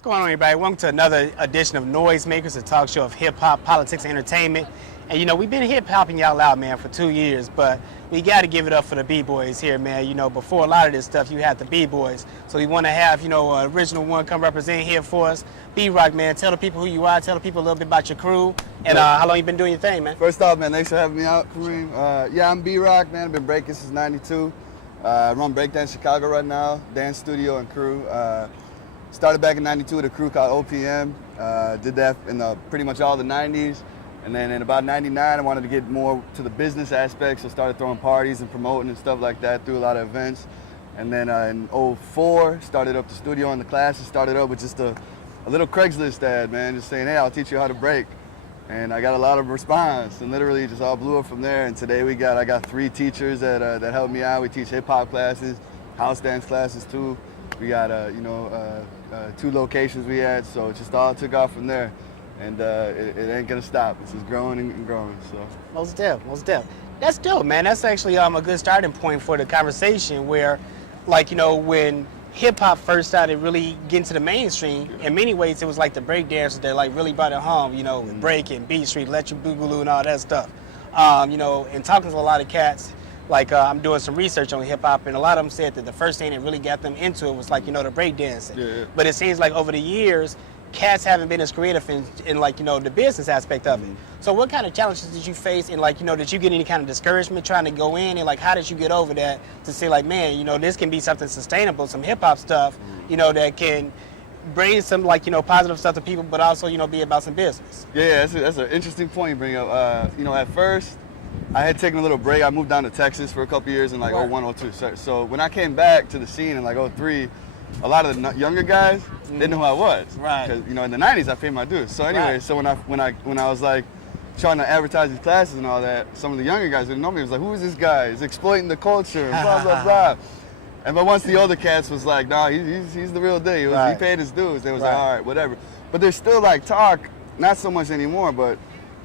What's going on, everybody? Welcome to another edition of Noizemakers, a talk show of hip-hop, politics, and entertainment. And, you know, we've been hip-hopping y'all out, man, for 2 years, but we got to give it up for the B-boys here, man. You know, before a lot of this stuff, you had the B-boys. So we want to have, you know, an original one come represent here for us. B-Rock, man, tell the people who you are, tell the people a little bit about your crew, and how long you been doing your thing, man. First off, man, thanks for having me out, Kareem. Yeah, I'm B-Rock, man. I've been breaking since '92. I run Breakdance Chicago right now, dance studio and crew. Started back in '92 with a crew called OPM. Did that in pretty much all the '90s. And then in about '99, I wanted to get more to the business aspect, so started throwing parties and promoting and stuff like that, through a lot of events. And then in '04, started up the studio and the classes. Started up with just a little Craigslist ad, man, just saying, hey, I'll teach you how to break. And I got a lot of response, and literally just all blew up from there. And today I got 3 teachers that help me out. We teach hip-hop classes, house dance classes too. We got 2 locations we had, so it just all took off from there. And it ain't gonna stop. It's just growing and growing. So Most def. That's dope, man. That's actually a good starting point for the conversation where, like, you know, when hip-hop first started really getting to the mainstream, in many ways it was like the break dancers that like really brought it home, you know, with break and Beat Street, Electric Boogaloo and all that stuff. You know, and talking to a lot of cats, like I'm doing some research on hip-hop, and a lot of them said that the first thing that really got them into it was like, you know, the break dancing. Yeah. But it seems like over the years, cats haven't been as creative in like, you know, the business aspect of it. So what kind of challenges did you face, and like, you know, did you get any kind of discouragement trying to go in, and like, how did you get over that to say like, man, you know, this can be something sustainable, some hip hop stuff, you know, that can bring some like, you know, positive stuff to people, but also, you know, be about some business? yeah, that's an interesting point you bring up. You know, at first, I had taken a little break. I moved down to Texas for a couple years in like Right. '01, '02. So when I came back to the scene in like '03, a lot of the younger guys didn't know who I was. Right. Because, you know, in the '90s I paid my dues. So anyway, Right. so when I was like trying to advertise these classes and all that, some of the younger guys didn't know me. It was like, who is this guy? He's exploiting the culture, and blah blah blah. But once the older cats was like, nah, he's the real deal. Right. He paid his dues. They was Right. like, all right, whatever. But there's still like talk, not so much anymore, but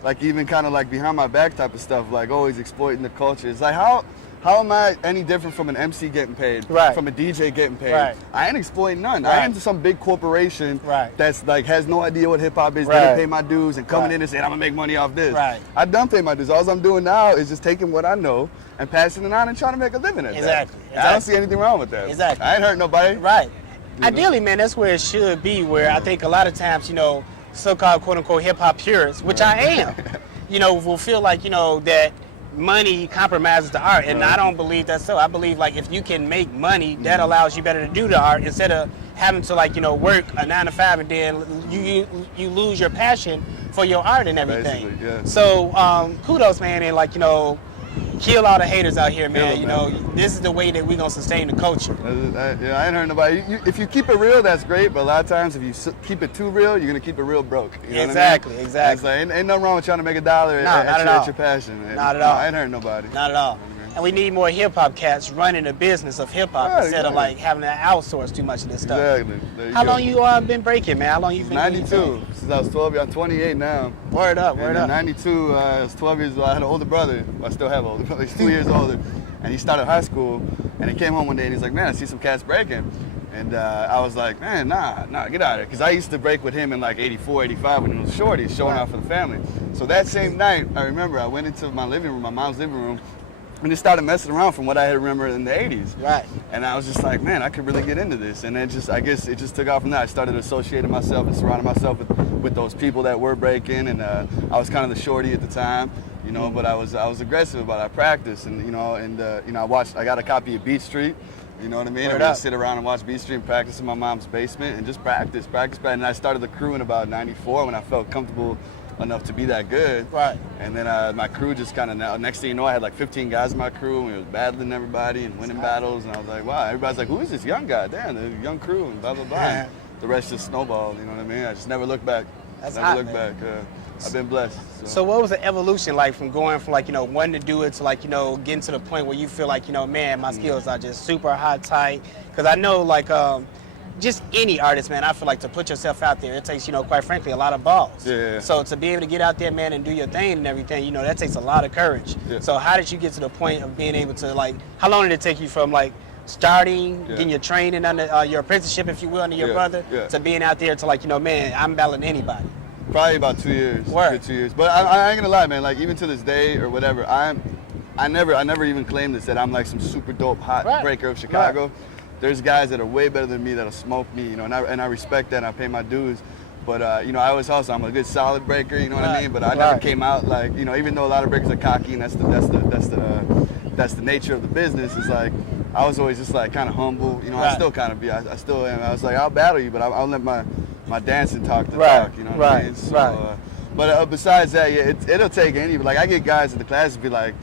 like even kind of like behind my back type of stuff, like always exploiting the culture. It's like, how am I any different from an MC getting paid, Right. from a DJ getting paid? Right. I ain't exploiting none. Right. I ain't some big corporation Right. that's like has no idea what hip hop is, Right. didn't pay my dues and coming Right. in and saying, I'm gonna make money off this. Right. I done pay my dues. All I'm doing now is just taking what I know and passing it on and trying to make a living at Exactly. that. I don't see anything wrong with that. Exactly. I ain't hurt nobody. Right. know? Ideally, man, that's where it should be, where I think a lot of times, you know, so-called quote-unquote hip-hop purists, which I am, you know, will feel like, you know, that money compromises the art, and I don't believe that's so. I believe, like, if you can make money, that allows you better to do the art instead of having to, like, you know, work a 9 to 5 and then you lose your passion for your art and everything. Basically, yeah. So kudos, man, and like, you know, kill all the haters out here, man. Kill 'em, You man. know, this is the way that we're gonna sustain the culture. Yeah, I ain't hurt nobody. If you keep it real, that's great. But a lot of times, if you keep it too real, you're gonna keep it real broke. You know Exactly, what I mean? exactly. It's like, ain't nothing wrong with trying to make $1 No, not at all. at your passion. Not at all. I ain't hurting nobody. Not at all. And we need more hip hop cats running the business of hip hop Yeah, instead of exactly. like having to outsource too much of this stuff. Exactly. There How go. long you been breaking, man? How long you been doing your 92. thing? Since I was 12. I'm 28 now. Word up, And word in up. 92, I was 12 years old. I had an older brother. I still have an older brother. He's 2 years older. And he started high school. And he came home one day and he's like, man, I see some cats breaking. And I was like, man, nah, get out of here. Because I used to break with him in like 84, 85 when he was shorty, showing off for the family. So that same night, I remember I went into my living room, my mom's living room, and just started messing around from what I had remembered in the 80s. Right. And I was just like, man, I could really get into this. And then I guess it just took off from there. I started associating myself and surrounding myself with those people that were breaking. And I was kind of the shorty at the time, you know, but I was aggressive about it. I practiced, and, you know, I got a copy of Beat Street. You know what I mean? Word I up. would sit around and watch Beat Street and practice in my mom's basement and just practice. And I started the crew in about '94 when I felt comfortable enough to be that good. Right. And then my crew just kind of, next thing you know, I had like 15 guys in my crew, and we was battling everybody and winning battles. And I was like, wow, everybody's like, who is this young guy? Damn, the young crew and blah, blah, blah. And the rest just snowballed, you know what I mean? I just never looked back. That's never hot, looked man. back. I've been blessed. So what was the evolution like from going from like, you know, wanting to do it to like, you know, getting to the point where you feel like, you know, man, my skills are just super high tight? Because I know like just any artist, man, I feel like to put yourself out there, it takes, you know, quite frankly, a lot of balls. Yeah. So to be able to get out there, man, and do your thing and everything, you know, that takes a lot of courage. Yeah. So how did you get to the point of being able to, like, how long did it take you from, like, starting, getting your training under your apprenticeship, if you will, under your brother, to being out there to like, you know, man, I'm battling anybody? Probably about 2 years. Good 2 years. But I ain't gonna lie, man. Like even to this day or whatever, I never even claimed this that I'm like some super dope hot breaker of Chicago. There's guys that are way better than me that'll smoke me, you know, and I respect that and I pay my dues. But you know, I always hustle. I'm a good solid breaker, you know what I mean? But I never came out like, you know, even though a lot of breakers are cocky and that's the nature of the business, it's like I was always just like kind of humble, you know. I still kind of be. I still am. I was like, I'll battle you, but I'll let my dancing talk the talk, you know what I mean? So, but besides that, yeah, it'll take any. Like I get guys in the class be like,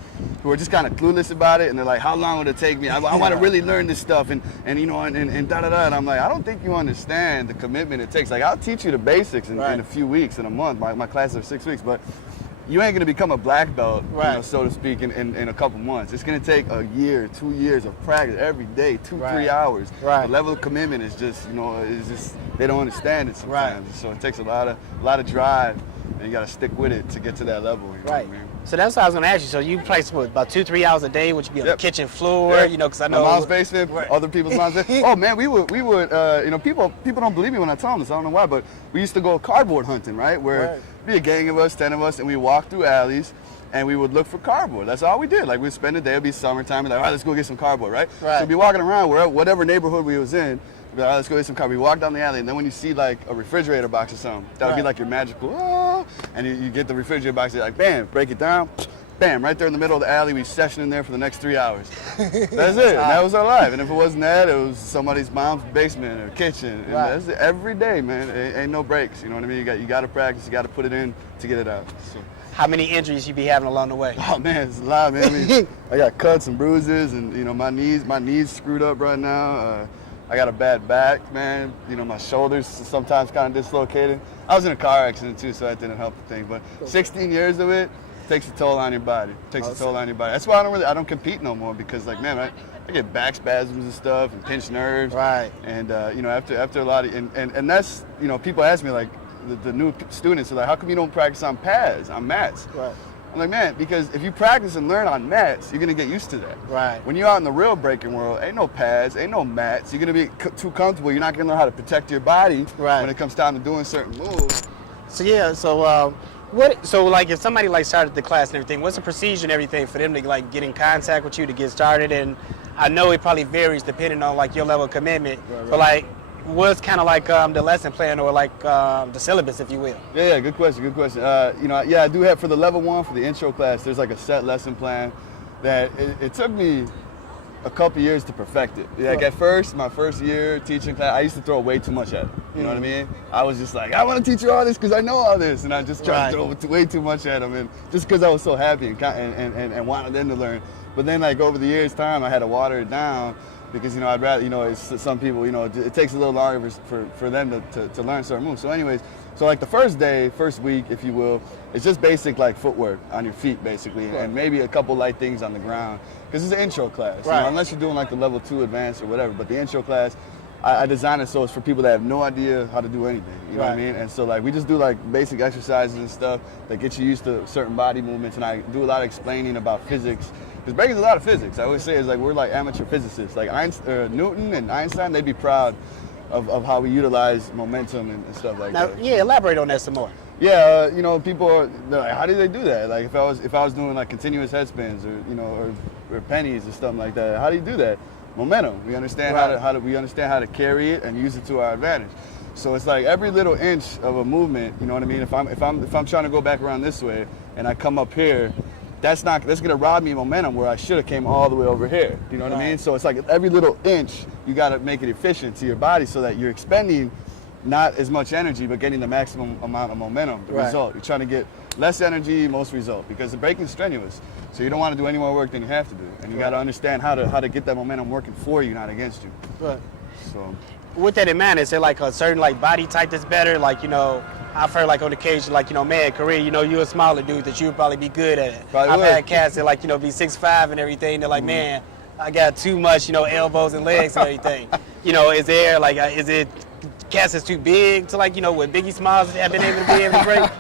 who are just kind of clueless about it, and they're like, how long would it take me? I want to really learn this stuff, and you know, and da da da. And I'm like, I don't think you understand the commitment it takes. Like I'll teach you the basics in a few weeks, in a month. My classes are 6 weeks, but you ain't gonna become a black belt, you know, so to speak, in a couple months. It's gonna take a year, 2 years of practice every day, 2-3 hours. The level of commitment is just, you know, is just they don't understand it sometimes. So it takes a lot of drive, and you gotta stick with it to get to that level. You know what I mean? So that's what I was gonna ask you. So you practice what, about 2-3 hours a day, which would be on the kitchen floor, you know, because I know my mom's basement, other people's mom's basement. Oh man, we would, you know, people don't believe me when I tell them this. I don't know why, but we used to go cardboard hunting, right? Where be a gang of us, 10 of us, and we walk through alleys, and we would look for cardboard. That's all we did. Like we'd spend the day. It'd be summertime. We'd be like, all right, let's go get some cardboard, right? So we'd be walking around whatever neighborhood we was in. We'd be like, all right, let's go get some cardboard. We walk down the alley, and then when you see like a refrigerator box or something, that would be like your magical. And you get the refrigerator box. You're like, bam, break it down. Bam, right there in the middle of the alley, we session in there for the next 3 hours. That's it. And that was our life. And if it wasn't that, it was somebody's mom's basement or kitchen. And that's it. Every day, man. Ain't no breaks. You know what I mean? You got to practice. You got to put it in to get it out. So. How many injuries you be having along the way? Oh man, it's a lot, man. I mean, I got cuts and bruises, and you know my knees screwed up right now. I got a bad back, man. You know my shoulders sometimes kind of dislocated. I was in a car accident too, so that didn't help the thing. But 16 years of it. Takes a toll on your body. Takes a toll on your body. That's why I don't compete no more, because like man, I get back spasms and stuff and pinched nerves. And you know after a lot of and that's, you know, people ask me like the new students are like, how come you don't practice on pads, on mats? I'm like, man, because if you practice and learn on mats, you're gonna get used to that. When you're out in the real breaking world, ain't no pads, ain't no mats. You're gonna be too comfortable. You're not gonna know how to protect your body when it comes time to doing certain moves. So yeah, so like if somebody like started the class and everything, what's the procedure and everything for them to like get in contact with you to get started? And I know it probably varies depending on like your level of commitment, but like what's kind of like the lesson plan or like the syllabus, if you will? Yeah, good question. You know, I do have for the level 1 for the intro class. There's like a set lesson plan that it took me a couple years to perfect it. Like at first, my first year teaching class, I used to throw way too much at it. You know what I mean? I was just like, I want to teach you all this because I know all this, and I just tried to throw way too much at them, and just because I was so happy and wanted them to learn. But then like over the years' time, I had to water it down because, you know, I'd rather, you know, it's some people, you know, it takes a little longer for them to learn certain moves. So anyways, so like the first week, if you will, it's just basic like footwork on your feet basically, and maybe a couple light things on the ground, because it's an intro class. You know, unless you're doing like the level 2 advanced or whatever, but the intro class, I designed it so it's for people that have no idea how to do anything. You know what I mean? And so like we just do like basic exercises and stuff that get you used to certain body movements, and I do a lot of explaining about physics. Because breaking's a lot of physics. I always say it's like we're like amateur physicists. Like Newton and Einstein, they'd be proud of how we utilize momentum and stuff like that. Yeah, elaborate on that some more. Yeah, you know, people they're like, how do they do that? Like if I was doing like continuous head spins or, you know, or pennies or something like that, how do you do that? Momentum. We understand how to carry it and use it to our advantage. So it's like every little inch of a movement, you know what I mean? If I'm trying to go back around this way and I come up here, that's gonna rob me of momentum where I should have came all the way over here. You know what I mean? So it's like every little inch, you gotta make it efficient to your body so that you're expending not as much energy, but getting the maximum amount of momentum, the result. You're trying to get less energy, most result, because the breaking's strenuous. So you don't want to do any more work than you have to do. And you gotta understand how to get that momentum working for you, not against you. So with that in mind, is there like a certain like body type that's better? Like, you know, I've heard like on occasion, like, you know, man, Korea, you know, you're a smaller dude that you would probably be good at it. I've had cats that like, you know, be 6'5" and everything. They're like, man, I got too much, you know, elbows and legs and everything. You know, is there like, is it cats that's too big to like, you know, what Biggie Smalls have been able to break?